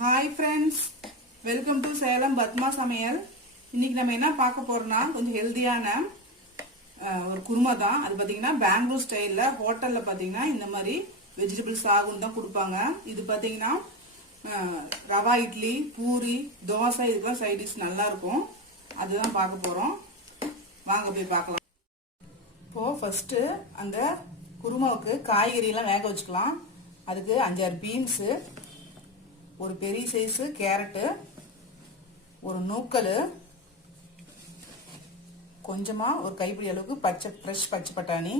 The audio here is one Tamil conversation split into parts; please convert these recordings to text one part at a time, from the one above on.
Hi friends, welcome to Salem Padma சமையல். இன்னைக்கு நம்ம என்ன பார்க்க போறோம்னா கொஞ்சம் ஹெல்தியான ஒரு குருமா தான். அது பார்த்தீங்கன்னா பெங்களூர் ஸ்டைலில் ஹோட்டலில் பார்த்தீங்கன்னா இந்த மாதிரி வெஜிடபிள் சாகுன்னு தான் கொடுப்பாங்க. இது பார்த்தீங்கன்னா ரவா இட்லி, பூரி, தோசை இதுக்கெல்லாம் சைட் டிஷ் நல்லா இருக்கும். அதுதான் பார்க்க போகிறோம். வாங்க போய் பார்க்கலாம். இப்போது ஃபஸ்ட்டு அந்த குருமாவுக்கு காய்கறியெல்லாம் வேக வச்சுக்கலாம். அதுக்கு 5-6 பீன்ஸு, ஒரு பெரிய சைஸு கேரட்டு, ஒரு நூக்கல், கொஞ்சமாக ஒரு கைப்பிடி அளவுக்கு ஃப்ரெஷ் பச்சை பட்டாணி,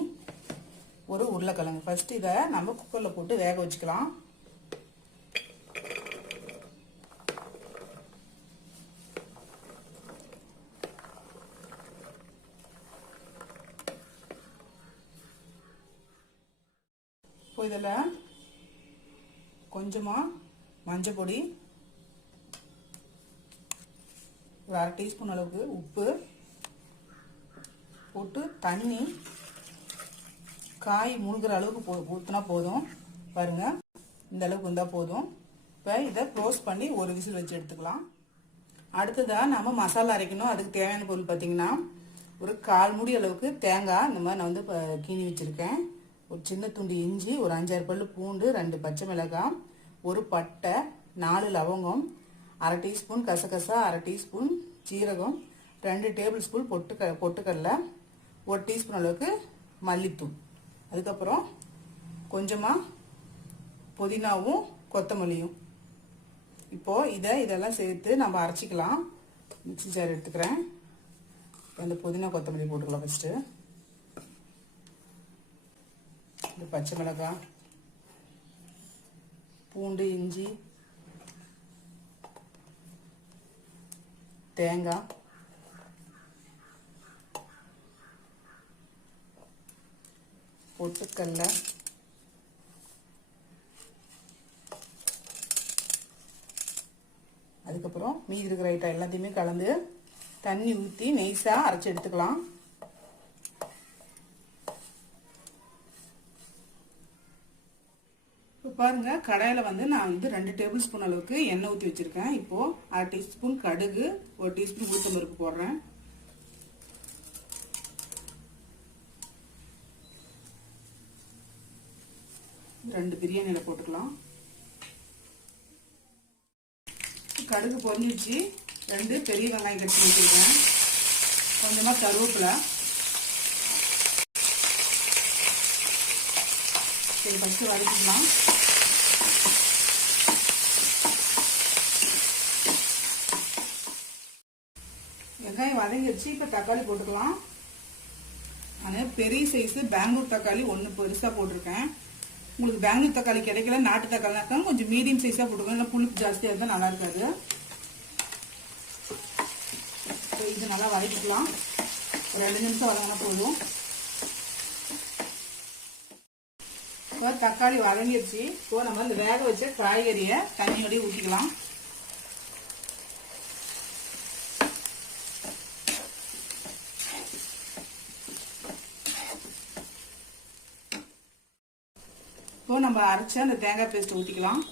ஒரு உருளைக்கிழங்கு. ஃபஸ்ட்டு இதை நம்ம குக்கரில் போட்டு வேக வச்சுக்கலாம். இப்போ இதில் கொஞ்சமாக மஞ்சள் பொடி, ஒரு 1/2 டீஸ்பூன் அளவுக்கு உப்பு போட்டு தண்ணி காய் மூழ்கிற அளவுக்கு ஊற்றினா போதும். பாருங்க, இந்த அளவுக்கு இருந்தால் போதும். இப்போ இதை க்ளோஸ் பண்ணி ஒரு விசில் வச்சு எடுத்துக்கலாம். அடுத்ததாக நம்ம மசாலா அரைக்கணும். அதுக்கு தேவையான பொருள் பார்த்தீங்கன்னா ஒரு 1/4 மூடி அளவுக்கு தேங்காய் இந்த மாதிரி நான் வந்து கீனி வச்சுருக்கேன். ஒரு சின்ன துண்டு இஞ்சி, ஒரு 5-6 பல்லு பூண்டு, 2 பச்சை மிளகாய், ஒரு பட்டை, 4 லவங்கம், 1/2 டீஸ்பூன் கசகசா, 1/2 டீஸ்பூன் சீரகம், 2 டேபிள் ஸ்பூன் பொட்டுக்கடலை, 1 டீஸ்பூன் அளவுக்கு மல்லித்தூள், அதுக்கப்புறம் கொஞ்சமாக புதினாவும் கொத்தமல்லியும். இப்போது இதெல்லாம் சேர்த்து நம்ம அரைச்சிக்கலாம். மிக்ஸி ஜார் எடுத்துக்கிறேன். அந்த புதினா கொத்தமல்லி போட்டுக்கலாம். ஃபஸ்ட்டு இந்த பச்சை மிளகாய், பூண்டு, இஞ்சி, தேங்காய், பொட்டுக்கடலை, அதுக்கப்புறம் மீதி இருக்கிற ஐட்டம் எல்லாத்தையுமே கலந்து தண்ணி ஊற்றி நெய்ஸாக அரைச்சி எடுத்துக்கலாம். பாருங்க, கடாயில் வந்து நான் வந்து 2 டேபிள் ஸ்பூன் அளவுக்கு எண்ணெய் ஊற்றி வச்சிருக்கேன். இப்போ 1/2 டீஸ்பூன் கடுகு, 1 டீஸ்பூன் உளுத்தம்பருப்பு போடுறேன். ரெண்டு பிரியாணியில போட்டுக்கலாம். கடுகு பொரிஞ்சிடுச்சு. 2 பெரிய வெங்காயம் கட்டி வச்சிருக்கேன். கொஞ்சமா கருவேப்பிலை. சரி, ஃபஸ்ட்டு வதக்கிக்கலாம். வெங்காயம் வதங்கிடுச்சு. இப்போ தக்காளி போட்டுக்கலாம். நான் பெரிய சைஸு பெங்களூர் தக்காளி 1 பெருசாக போட்டிருக்கேன். உங்களுக்கு பெங்களூர் தக்காளி கிடைக்கல, நாட்டு தக்காளினாக்கா கொஞ்சம் மீடியம் சைஸாக போட்டுக்கலாம். இல்லை புளிப்பு ஜாஸ்தியாக இருந்தால் நல்லா இருக்காது. இது நல்லா வதக்கிக்கலாம். ஒரு 2 நிமிஷம் வதங்கினா போதும். இப்போ தக்காளி வதங்கிடுச்சு. இப்போ நம்ம இந்த வேக வச்ச காய்கறியை தண்ணியோடய ஊற்றிக்கலாம். இப்போ நம்ம அரைச்ச அந்த தேங்காய் பேஸ்ட் ஊற்றிக்கலாம்.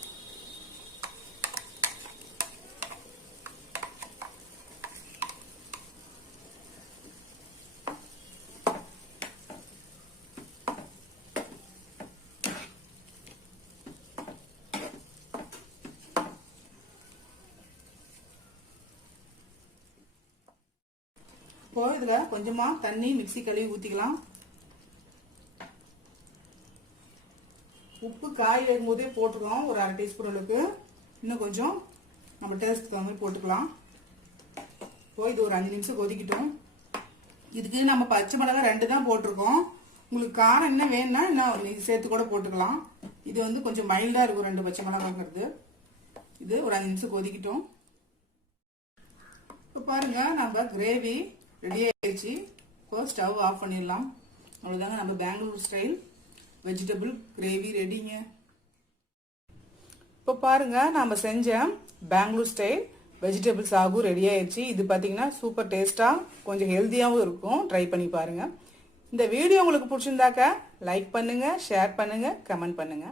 இப்போ இதில் கொஞ்சமாக தண்ணி மிக்ஸி கழுவி ஊற்றிக்கலாம். உப்பு காய் வைக்கும் போதே போட்டுக்கலாம். ஒரு 1/2 டீஸ்பூன் அளவுக்கு. இன்னும் கொஞ்சம் நம்ம டேஸ்ட் தகுந்த மாதிரி போட்டுக்கலாம். இப்போ இது ஒரு 5 நிமிஷம் கொதிக்கட்டும். இதுக்கு நம்ம பச்சை மிளகாய் 2 தான் போட்டிருக்கோம். உங்களுக்கு காரம் என்ன வேணும்னா இன்னும் சேர்த்து கூட போட்டுக்கலாம். இது வந்து கொஞ்சம் மைல்டாக இருக்கும் 2 பச்சை மிளகாங்கிறது. இது ஒரு 5 நிமிஷம் கொதிக்கட்டும். இப்போ பாருங்க, நம்ம கிரேவி ரெடி ஆயிடுச்சு. இப்போ ஸ்டவ் ஆஃப் பண்ணிடலாம். அவ்வளோதாங்க, நம்ம பெங்களூர் ஸ்டைல் வெஜிடபிள் கிரேவி ரெடிங்க. இப்போ பாருங்க, நம்ம செஞ்ச Bangalore style vegetable saagu ready ஆயிடுச்சு. இது பார்த்தீங்கன்னா சூப்பர் டேஸ்ட்டாக கொஞ்சம் ஹெல்த்தியாகவும் இருக்கும். ட்ரை பண்ணி பாருங்க. இந்த வீடியோ உங்களுக்கு பிடிச்சிருந்தாக்க லைக் பண்ணுங்க, ஷேர் பண்ணுங்க, கமெண்ட் பண்ணுங்க.